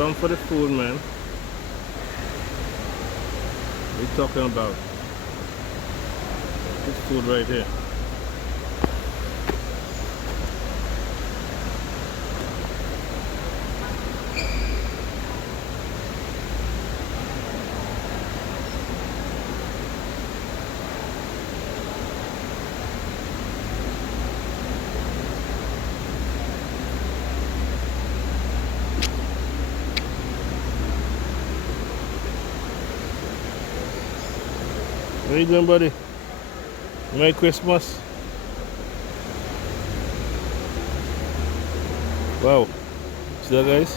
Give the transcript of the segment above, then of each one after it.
come for the food, man. What are you talking about? This food right here. What are you doing, buddy? Merry Christmas. Wow. See that, guys?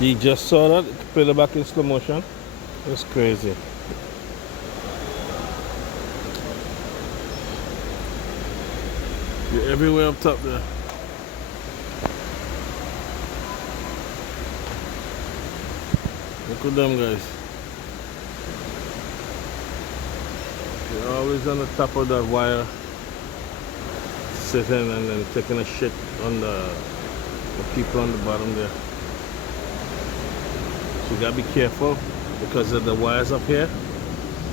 You just saw that? Play it back in slow motion. That's crazy. You're everywhere up top there. Look at them, guys. You're always on the top of that wire, sitting and then taking a shit on the people on the bottom there. So you gotta be careful because of the wires up here,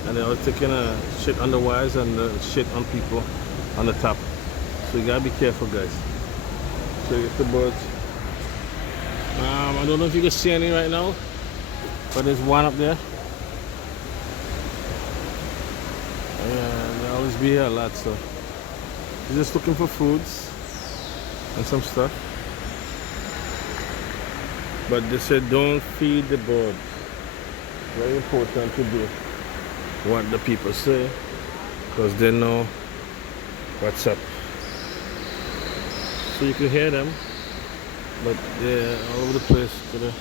and they're always taking a shit on the wires and the shit on people on the top. So you gotta be careful, guys. So you get the birds. I don't know if you can see any right now, but there's one up there. Yeah, they always be here a lot, so you're just looking for foods and some stuff. But they said don't feed the birds. Very important to do what the people say, because they know what's up. So you can hear them, but they're all over the place today.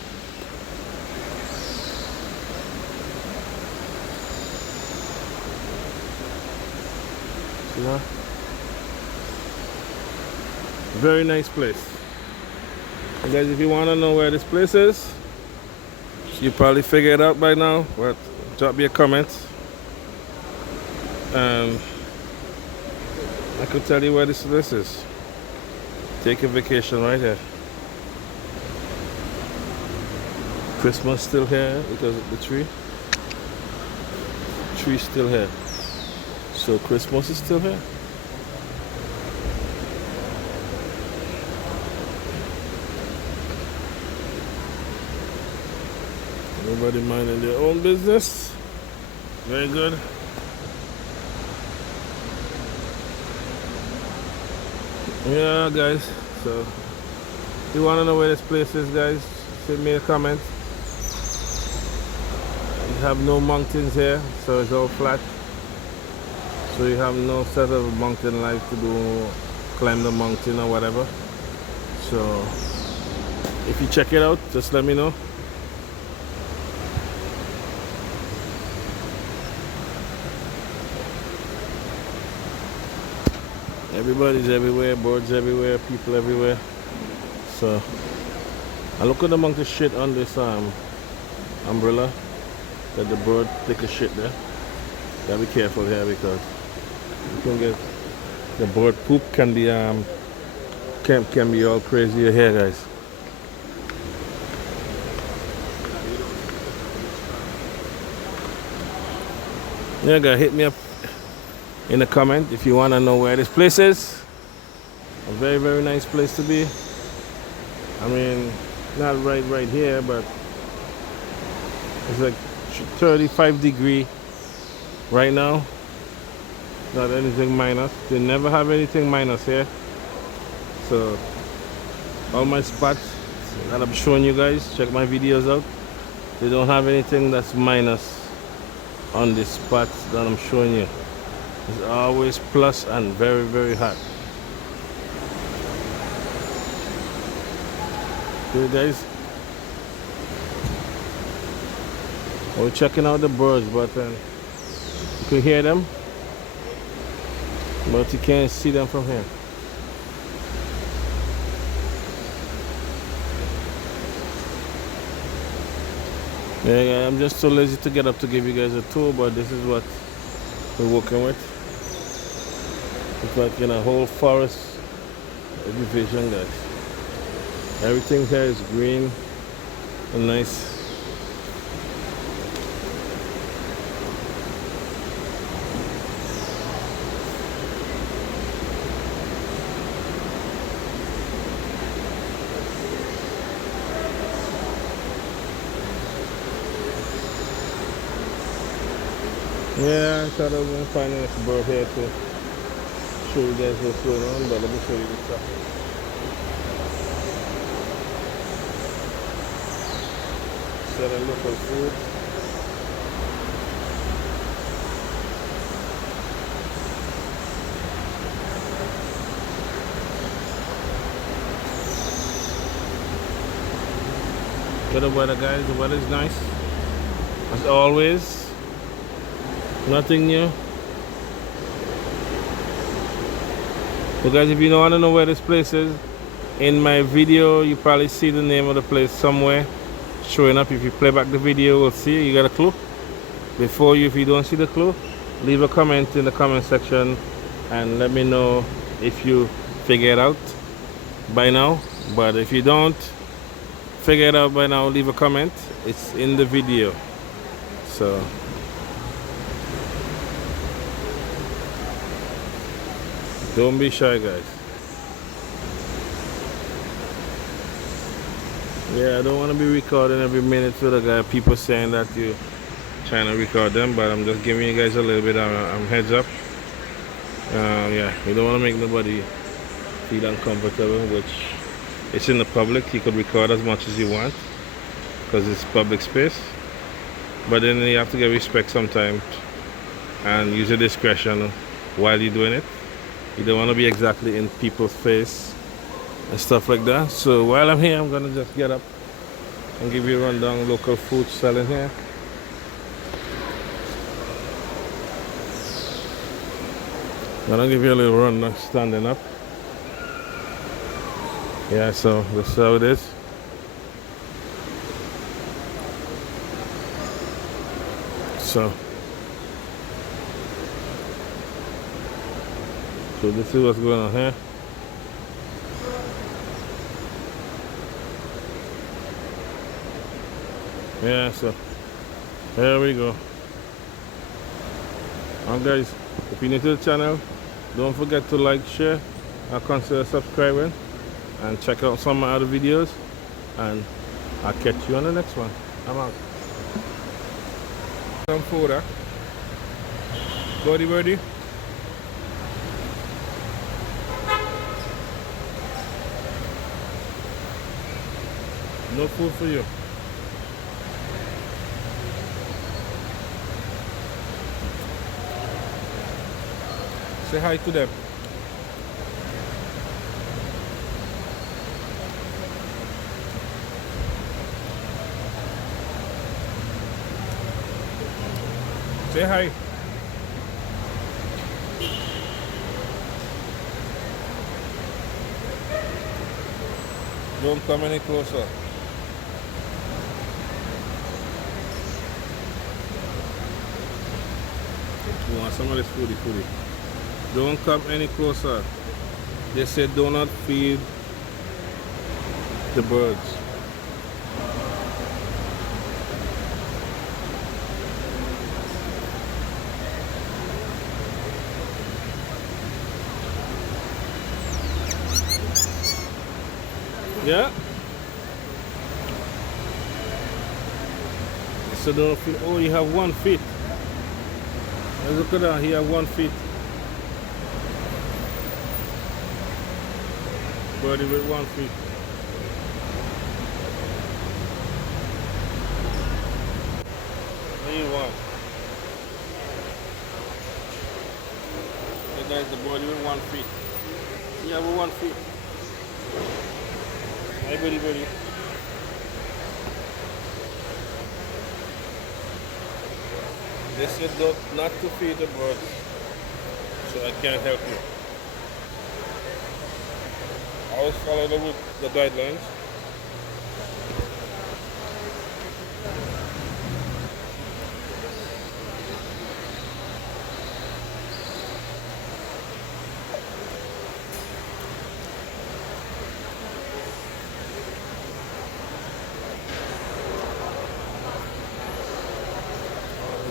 See that? Very nice place. And guys, if you want to know where this place is, you probably figure it out by now, but drop me a comment and I could tell you where this place is. Take a vacation right here. Christmas still here because of the tree. Tree's still here. So Christmas is still here. Everybody minding their own business. Very good. Yeah, guys. So, if you want to know where this place is, guys, send me a comment. You have no mountains here, so it's all flat. So you have no set of mountain life to do, climb the mountain or whatever. So, if you check it out, just let me know. Everybody's everywhere, birds everywhere, people everywhere. So I look at among the shit on this umbrella that the bird take a shit there. Gotta be careful here because you can get the bird poop can be all crazy here, guys. Yeah, guys, hit me up in the comment if you want to know where this place is. A very, very nice place to be. I mean, not right here, but it's like 35 degrees right now. Not anything minus. They never have anything minus here. So all my spots that I'm showing you guys, check my videos out. They don't have anything that's minus on the spots that I'm showing you. It's always plus and very, very hot. Okay, guys. We're checking out the birds, but you can hear them, but you can't see them from here. Yeah, I'm just so lazy to get up to give you guys a tour, but this is what we're working with. It's like in a whole forest division, guys. Everything here is green and nice. Yeah, I thought I was going to find a nice bird here to show you guys what's going on, but let me show you the traffic. Selling local food. Get the weather, guys. The weather is nice. As always. Nothing new. So guys, if you don't want to know where this place is, in my video you probably see the name of the place somewhere showing up. If you play back the video, we'll see. You got a clue? Before you, if you don't see the clue, leave a comment in the comment section and let me know if you figure it out by now. But if you don't figure it out by now, leave a comment. It's in the video. So don't be shy, guys. Yeah, I don't want to be recording every minute for the guy. People saying that you're trying to record them, but I'm just giving you guys a little bit of heads up. Yeah, we don't want to make nobody feel uncomfortable, which it's in the public. You could record as much as you want because it's public space. But then you have to get respect sometimes and use your discretion while you're doing it. You don't want to be exactly in people's face and stuff like that. So while I'm here, I'm gonna just get up and give you a rundown local food selling here. I'm gonna give you a little rundown standing up. Yeah, so this is how it is. So this is what's going on here. Yeah, so there we go. And guys, if you're new to the channel, don't forget to like, share, and consider subscribing, and check out some of my other videos, and I'll catch you on the next one. I'm out. Some food, huh? Birdie. No food for you. Say hi to them. Say hi. Don't come any closer. You want some of this foodie. Don't come any closer. They said do not feed the birds. Yeah? So don't feed. Oh, you have 1 feet. Look at that, he have 1 feet. Birdie with 1 feet. What do you want? Hey guys, the birdie with 1 feet. He have 1 feet. Hi birdie. They said not to feed the birds, so I can't help you. I always follow the guidelines.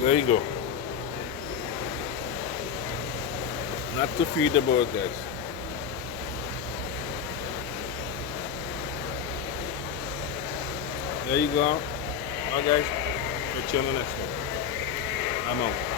There you go. Not to feed the bird, guys. There you go. Alright guys, catch you on the next one. I'm out.